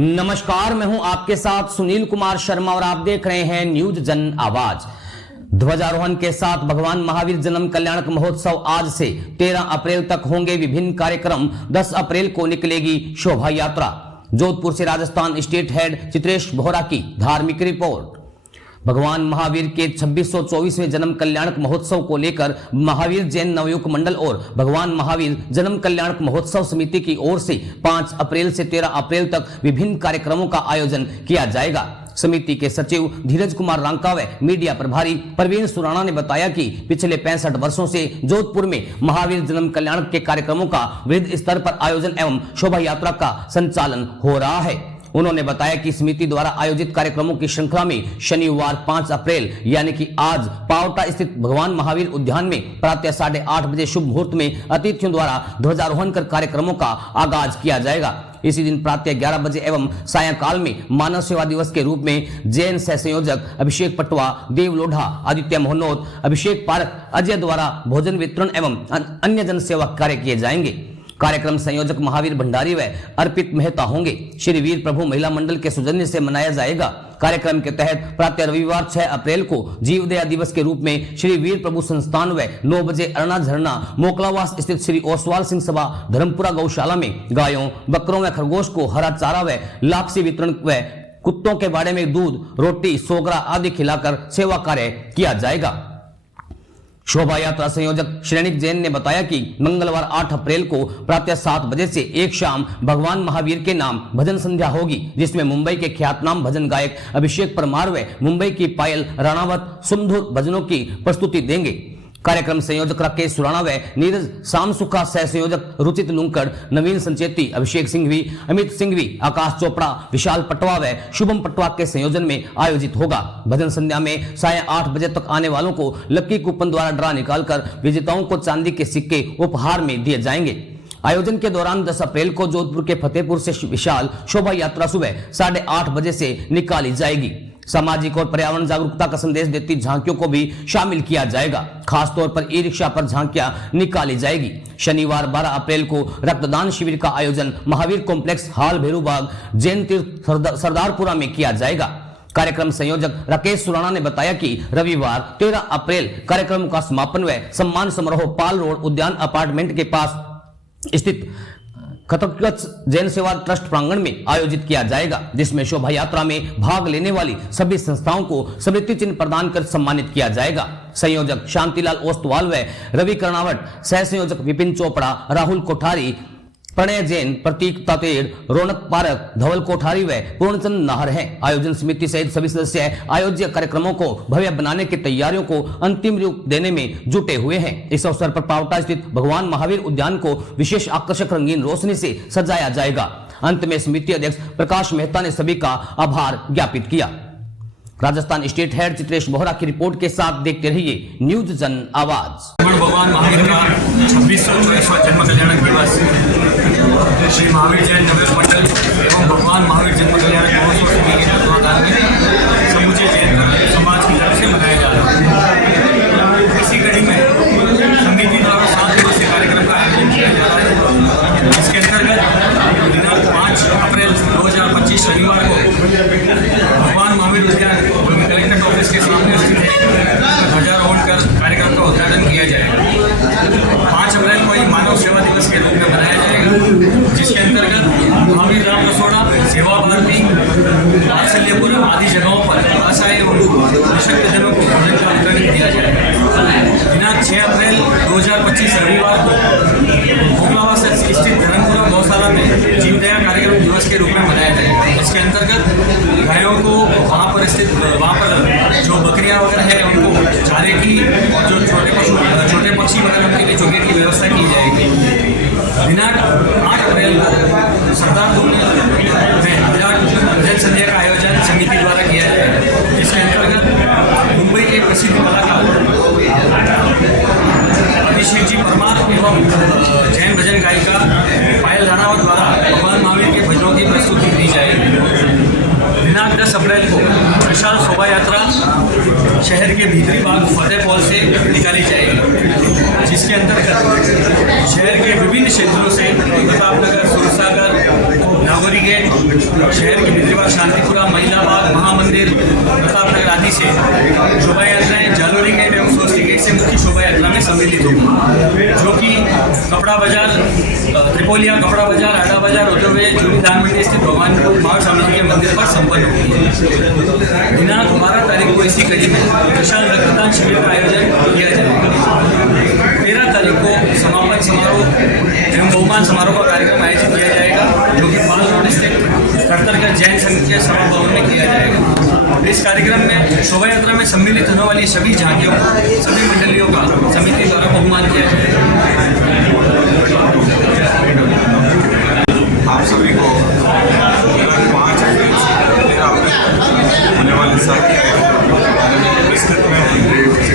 नमस्कार, मैं हूं आपके साथ सुनील कुमार शर्मा और आप देख रहे हैं न्यूज जन आवाज। ध्वजारोहण के साथ भगवान महावीर जन्म कल्याणक महोत्सव आज से 13 अप्रैल तक होंगे विभिन्न कार्यक्रम। 10 अप्रैल को निकलेगी शोभा यात्रा। जोधपुर से राजस्थान स्टेट हेड चित्रेश बोहरा की धार्मिक रिपोर्ट। भगवान महावीर के 2624वें जन्म कल्याणक महोत्सव को लेकर महावीर जैन नवयुग मंडल और भगवान महावीर जन्म कल्याणक महोत्सव समिति की ओर से 5 अप्रैल से 13 अप्रैल तक विभिन्न कार्यक्रमों का आयोजन किया जाएगा। समिति के सचिव धीरज कुमार रांका व मीडिया प्रभारी प्रवीण सुराणा ने बताया कि पिछले 65 वर्षों से जोधपुर में महावीर जन्म कल्याण के कार्यक्रमों का वृहद स्तर पर आयोजन एवं शोभा यात्रा का संचालन हो रहा है। उन्होंने बताया कि समिति द्वारा आयोजित कार्यक्रमों की श्रृंखला में शनिवार 5 अप्रैल यानी कि आज पावटा स्थित भगवान महावीर उद्यान में प्रातः 8:30 बजे शुभ मुहूर्त में अतिथियों द्वारा ध्वजारोहण कर कार्यक्रमों का आगाज किया जाएगा। इसी दिन प्रातः 11 बजे एवं सायंकाल में मानव सेवा दिवस के रूप में जैन सह संयोजक अभिषेक पटवा, देव लोढ़ा, आदित्य मोहनोत, अभिषेक पारक, अजय द्वारा भोजन वितरण एवं अन्य जन सेवा कार्य किए जाएंगे। कार्यक्रम संयोजक महावीर भंडारी व अर्पित मेहता होंगे। श्री वीर प्रभु महिला मंडल के सौजन्य से मनाया जाएगा। कार्यक्रम के तहत प्रातः रविवार 6 अप्रैल को जीवदया दिवस के रूप में श्री वीर प्रभु संस्थान व 9 बजे अरना झरना मोकलावास स्थित श्री ओसवाल सिंह सभा धर्मपुरा गौशाला में गायों, बकरों व खरगोश को हरा चारा व लापसी वितरण व कुत्तों के बाड़े में दूध, रोटी, सोगरा आदि खिलाकर सेवा कार्य किया जाएगा। शोभा यात्रा संयोजक श्रेणिक जैन ने बताया कि मंगलवार 8 अप्रैल को प्रातः 7 बजे से एक शाम भगवान महावीर के नाम भजन संध्या होगी, जिसमें मुंबई के ख्यातनाम भजन गायक अभिषेक परमार व मुंबई की पायल राणावत सुमधुर भजनों की प्रस्तुति देंगे। कार्यक्रम संयोजक राकेश सुराणा व नीरज सामसुखा, सह संयोजक रुचित लुंकड़, नवीन संचेती, अभिषेक सिंघवी, अमित सिंघवी, आकाश चोपड़ा, विशाल पटवा व शुभम पटवा के संयोजन में आयोजित होगा। भजन संध्या में 8:30 बजे तक आने वालों को लक्की कूपन द्वारा ड्रा निकालकर विजेताओं को चांदी के सिक्के उपहार में दिए जाएंगे। आयोजन के दौरान 10 अप्रैल को जोधपुर के फतेहपुर से विशाल शोभा यात्रा सुबह 8:30 बजे से निकाली जाएगी। सामाजिक और पर्यावरण जागरूकता का संदेश देती झांकियों को भी शामिल किया जाएगा। खासतौर पर ई रिक्शा पर झांकियां निकाली जाएगी। शनिवार 12 अप्रैल को रक्तदान शिविर का आयोजन महावीर कॉम्प्लेक्स हॉल भेरूबाग जैन तीर्थ सरदारपुरा में किया जाएगा। कार्यक्रम संयोजक राकेश सुराणा ने बताया कि रविवार 13 अप्रैल कार्यक्रम का समापन व सम्मान समारोह पाल रोड उद्यान अपार्टमेंट के पास स्थित खतकच जैन सेवा ट्रस्ट प्रांगण में आयोजित किया जाएगा, जिसमें शोभा यात्रा में भाग लेने वाली सभी संस्थाओं को स्मृति चिन्ह प्रदान कर सम्मानित किया जाएगा। संयोजक शांतिलाल ओस्तवाल व रवि कर्णावट, सह संयोजक विपिन चोपड़ा, राहुल कोठारी, प्रणय जैन, प्रतीक तातेड़, रौनक पारक, धवल कोठारी व पूर्णचंद नाहर हैं। आयोजन समिति सहित सभी सदस्य आयोज्य कार्यक्रमों को भव्य बनाने की तैयारियों को अंतिम रूप देने में जुटे हुए हैं। इस अवसर पर पावटा स्थित भगवान महावीर उद्यान को विशेष आकर्षक रंगीन रोशनी से सजाया जाएगा। अंत में समिति अध्यक्ष प्रकाश मेहता ने सभी का आभार ज्ञापित किया। राजस्थान स्टेट हेड चित्रेश बोहरा की रिपोर्ट के साथ देखते रहिए न्यूज जन आवाज। भगवान महावीर का 2624वां जन्म कल्याणक दिवस श्री महावीर जैन नवयुग मंडल एवं भगवान महावीर जन्म कल्याणक महोत्सव समिति के तत्वाधान में समूचे जैन समाज की तरफ से मनाया जा रहा है। इसी कड़ी में समिति द्वारा 7 दिवसीय कार्यक्रम का आयोजन किया जा रहा है। इसके अंतर्गत दिनांक 5 अप्रैल 2025 शनिवार को भगवान महावीर उद्यान कलेक्टर ऑफिस के सामने स्थित ध्वजारोहण कर कार्यक्रम का उद्घाटन किया जाएगा। 5 अप्रैल को ही मानव सेवा दिवस के रूप में मनाया जाएगा, जिसके अंतर्गत महावीर राम रसोड़ा, सेवा भारती, वात्सल्यपुर आदि जगहों पर असहाय एवं निःशक्तजनों को भोजन का वितरण किया जाएगा। दिनांक 6 अप्रैल 2025 रविवार को मोकलावास स्थित धर्मपुरा गौशाला में जीवदया कार्यक्रम दिवस के रूप में मनाया जाएगा। इसके अंतर्गत गायों को वहाँ पर जो बकरियां वगैरह है उनको चारे की और जो छोटे पक्षी वगैरह उनके लिए चोगे की व्यवस्था की जाएगी। दिनांक 8 अप्रैल को सरदार भजन संध्या का आयोजन समिति द्वारा किया जाएगा, जिसके अंतर्गत मुंबई के प्रसिद्ध कलाकार अभिषेक जी परमार एवं जैन भजन गायिका पायल राणावत द्वारा भगवान महावीर के भजनों की प्रस्तुति दी जाएगी। दिनांक 10 अप्रैल को विशाल शोभा यात्रा शहर के भीतरी भाग फतेहपुर से निकाली जाएगी, जिसके अंतर्गत शहर के विभिन्न क्षेत्रों से प्रतापनगर, सुरसागर, नागौरी गेट, शहर के भिद्रीबाग, शांतिपुरा, महिला बाग, महामंदिर, प्रतापनगर आदि से शोभा यात्राएं जालोरी गेट एवं सोस्ती गेट से मुख्य शोभा यात्रा में सम्मिलित होगी, जो कि कपड़ा बाजार, त्रिपोलिया कपड़ा बाजार, आडा बाजार होते हुए जूनी दान मंडी स्थित भगवान महावीर स्वामी जी के मंदिर पर संपन्न होगी। दिनांक 12 तारीख को इसी कड़ी में विशाल रक्तदान शिविर का आयोजन किया जाएगा। 13 तारीख को समापन समारोह एवं बहुमान समारोह का कार्यक्रम आयोजित किया जाएगा, जो कि पाल रोड स्थित खड़तरगढ़ जैन संघ के सभा भवन में किया जाएगा। इस कार्यक्रम में शोभा यात्रा में सम्मिलित होने वाली सभी झांकियों, सभी मंडलियों का समिति द्वारा बहुमान किया जाएगा। आप सभी को 5 अप्रैल से 13 अप्रैल होने वाले साथी विस्तृत में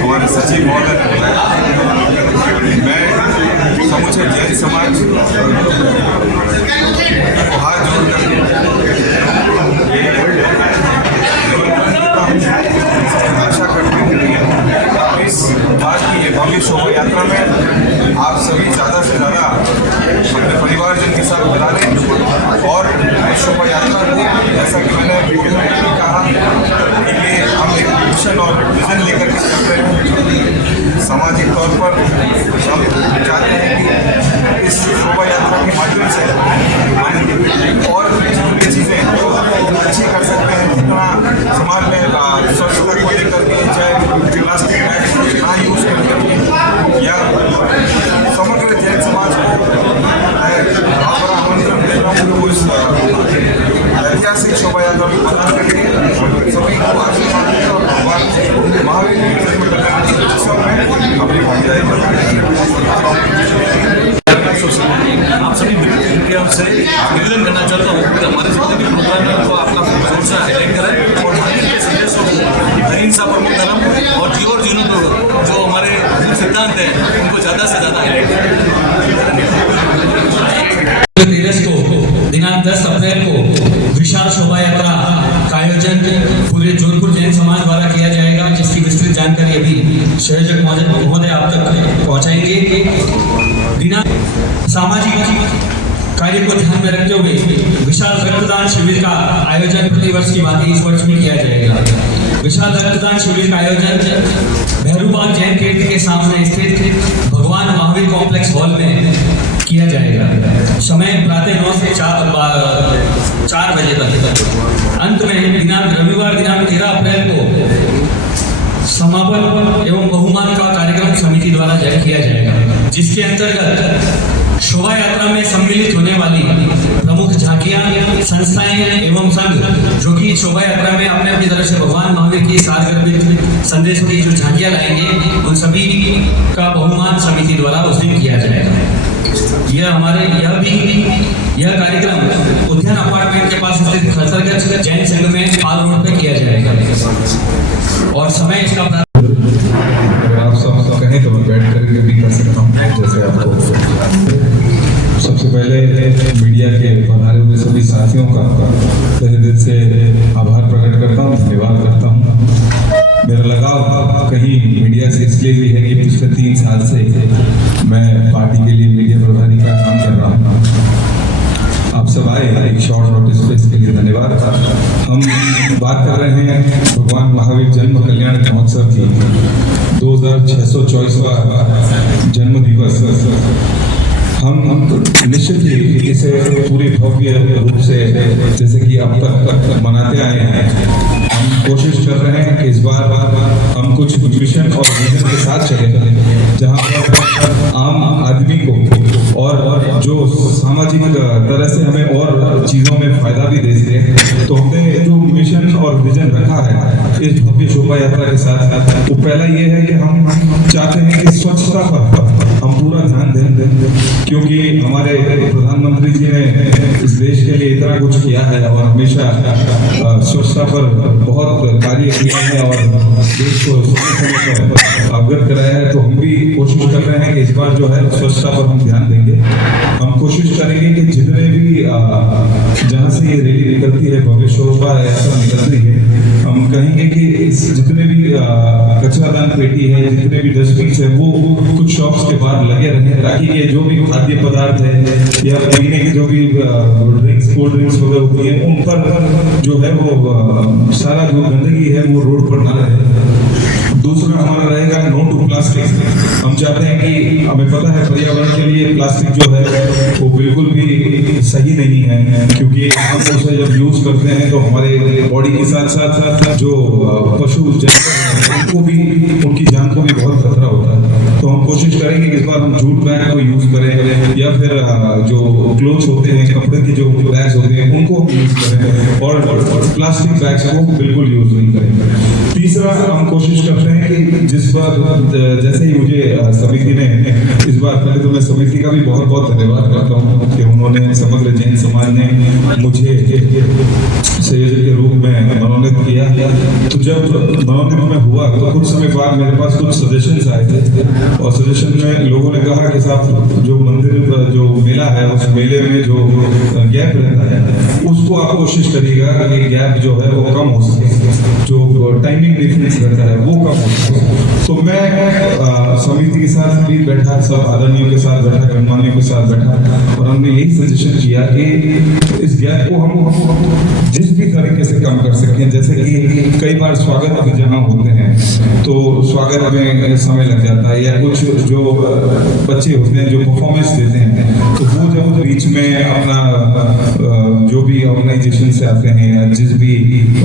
हमारे सचिव महोदय ने बुलाया। मैं समूचे जैन समाज को हाथ जोड़कर आशा करते हैं इस बात की ये भव्य शोभा यात्रा में आप सभी ज़्यादा से ज़्यादा अपने परिवारजन के साथ मिला लें और इस शोभा यात्रा को, जैसा कि मैंने कहा कि ये हम एक मिशन और विजन लेकर के चल रहे हैं। सामाजिक तौर पर हम चाहते हैं कि इस शोभा यात्रा के माध्यम से हम और जितनी चीज़ें अच्छी कर सकते हैं, जितना समाज में स्वच्छता को लेकर के, चाहे प्लास्टिक बैग ना यूज करके या समग्र जैन समाज को आमंत्रण दे रहा हूँ उस ऐतिहासिक शोभा यात्रा में प्रदान करके सभी को आशीर्वाद दें और भगवान महावीर के जन्म कल्याण उत्सव में अपनी भागीदारी आप सभी मीडिया से निवेदन करना चाहता हूँ कि हमारे जितने भी प्रोग्राम है उनको आपका जोर से हाईलाइट करें और मंदिर के सदस्यों को अहिंसा परमो धर्म और जीवन को जो हमारे मूल सिद्धांत हैं उनको ज़्यादा से ज़्यादा हाईलाइट करें। दिनांक 10 अप्रैल को विशाल शोभा यात्रा का आयोजन पूरे जोधपुर जैन समाज द्वारा किया जाएगा, जिसकी विस्तृत जानकारी अभी संयोजक महोदय आप तक पहुंचाएंगे। दिनांक सामाजिक कार्य को ध्यान में रखते हुए विशाल रक्तदान शिविर का आयोजन प्रतिवर्ष की भांति इस वर्ष भी किया जाएगा। विशाल रक्तदान शिविर का आयोजन भैरूबाग जैन तीर्थ के सामने स्थित भगवान महावीर कॉम्प्लेक्स हॉल में किया जाएगा। समय प्रातः 9 से 4 बजे तक। अंत में रविवार दिनांक 13 अप्रैल को समापन एवं बहुमान का कार्यक्रम समिति द्वारा किया जाएगा, जिसके अंतर्गत शोभा यात्रा में सम्मिलित होने वाली प्रमुख झांकियां, संस्थाएं एवं संघ जो कि शोभा यात्रा में अपने अपनी तरफ से भगवान महावीर की सारगर्भित संदेश की जो झांकियां लाएंगे, उन सभी का बहुमान समिति द्वारा उस दिन किया जाएगा। यह कार्यक्रम उद्यान अपार्टमेंट के पास स्थित खड़तरगढ़ जैन संघ में पाल रोड पे किया जाएगा और समय इसका आप सब कहें तो मैं बैठ करके भी कर सकता हूँ। जैसे आपको सबसे पहले मीडिया के पधारे हुए सभी साथियों का तहे दिल से आभार प्रकट करता हूँ, धन्यवाद करता हूँ। मेरा लगाव कहीं मीडिया से इसलिए भी है कि पिछले 3 साल से मैं पार्टी के लिए मीडिया प्रभारी का काम कर रहा हूँ। आप सब आए एक शॉर्ट नोटिस पे, इसके लिए धन्यवाद। हम बात कर रहे हैं भगवान महावीर जन्म कल्याण महोत्सव की 2624वां जन्म दिवस। हम निश्चित ही इसे पूरी भव्य रूप से जैसे कि अब तक मनाते आए हैं, हम कोशिश कर रहे हैं कि इस बार हम कुछ मिशन और विजन के साथ चले, जहां पर आम आदमी को और जो सामाजिक तरह से हमें और चीज़ों में फायदा भी दे सके। तो हमने जो मिशन और विजन रखा है इस भव्य शोभा यात्रा के साथ, वो पहला ये है कि हम चाहते हैं कि स्वच्छता पर हम पूरा ध्यान दें, क्योंकि हमारे प्रधानमंत्री जी ने इस देश के लिए इतना कुछ किया है और हमेशा स्वच्छता पर बहुत कार्य किया है और देश को समय पर अवगत कराया है। तो हम भी कोशिश कर रहे हैं कि इस बार जो है स्वच्छता पर हम ध्यान देंगे। हम कोशिश करेंगे कि जितने भी जहाँ से ये रैली निकलती है, भव्य शोभा यात्रा निकलती है, हम कहेंगे कि जितने भी कचरादान पेटी है, जितने भी डस्टबिन है वो कुछ शॉप्स के बाहर लगे रहे, ताकि ये जो भी खाद्य पदार्थ है या पीने के जो भी ड्रिंक्स, कोल्ड ड्रिंक्स वगैरह होती है, उन पर जो है वो सारा जो गंदगी है वो रोड पर ना रहे। दूसरा हमारा रहेगा नो टू प्लास्टिक। हम चाहते हैं कि हमें पता है पर्यावरण के लिए प्लास्टिक जो है वो बिल्कुल भी सही नहीं है, क्योंकि हम उसे जब यूज करते हैं तो हमारे बॉडी के साथ साथ जो पशु जानवर हैं उनको भी, उनकी जान को भी बहुत खतरा होता है। तो हम कोशिश करेंगे कि इस बार हम जूट बैग को यूज करें, या फिर जो क्लोथ्स होते हैं, कपड़े के जो बैग्स होते हैं उनको यूज करें, और प्लास्टिक बैग्स को बिल्कुल यूज नहीं करें। तीसरा हम कोशिश करते हैं कि जिस बार जैसे ही मुझे समिति ने इस बार, पहले तो मैं समिति का भी बहुत बहुत धन्यवाद करता हूँ कि उन्होंने, समग्र जैन समाज ने मुझे संयोजक के रूप में मनोनीत किया। तो जब मनोनीत में हुआ तो कुछ समय बाद मेरे पास कुछ सजेशंस आए थे, और सजेशन में लोगों ने कहा कि साहब जो मंदिर, जो मेला है, उस मेले में जो गैप रहता है उसको आप कोशिश करिएगा कि गैप जो है वो कम हो सके, जो टाइमिंग डिफरेंस रहता है वो कम हो सके। तो मैं समिति के साथ भी बैठा, सब आदरणियों के साथ बैठा, गणमान्यों के साथ बैठा, और हमने यही सजेशन किया कि इस गैप को हम जिस भी तरीके से कम कर सकें। जैसे कि कई बार स्वागत जहाँ होते हैं तो स्वागत में समय लग जाता है, या कुछ जो बच्चे होते हैं जो परफॉर्मेंस देते हैं, तो वो जब बीच में अपना जो भी ऑर्गेनाइजेशन से आते हैं, या जिस भी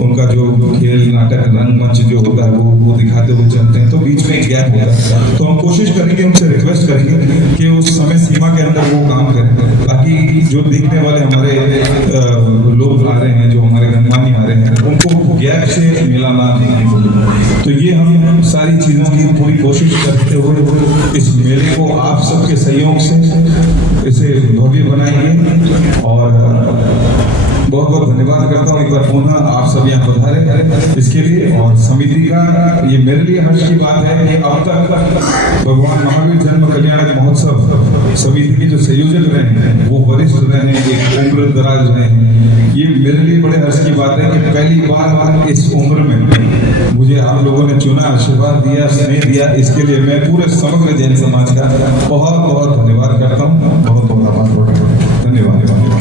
उनका जो खेल, नाटक, रंगमंच जो होता है वो दिखाते हुए चलते हैं, तो बीच में एक गैप होता है। तो हम कोशिश करेंगे, उनसे रिक्वेस्ट करेंगे कि उस समय सीमा के अंदर वो काम करें, ताकि जो देखने वाले हमारे लोग आ रहे हैं, जो हमारे गणमान्य आ रहे हैं, उनको गैप से मिलाना नहीं। तो ये हम सारी चीज़ों की पूरी कोशिश करते हुए इस मेले को आप सबके सहयोग से इसे भव्य बनाएंगे, और बहुत बहुत धन्यवाद करता हूँ एक बार पुनः आप सब यहाँ पधारे इसके लिए। और समिति का ये मेरे लिए हर्ष की बात है कि अब तक भगवान महावीर जन्म कल्याणक महोत्सव समिति के जो संयोजक रहे हैं वो वरिष्ठ रहे हैं, एक उम्र दराज रहे हैं। ये मेरे लिए बड़े हर्ष की बात है कि पहली बार इस उम्र में मुझे आप लोगों ने चुना, आशीर्वाद दिया, स्नेह दिया। इसके लिए मैं पूरे समग्र जैन समाज का बहुत बहुत धन्यवाद करता हूँ। बहुत बहुत आभार, धन्यवाद।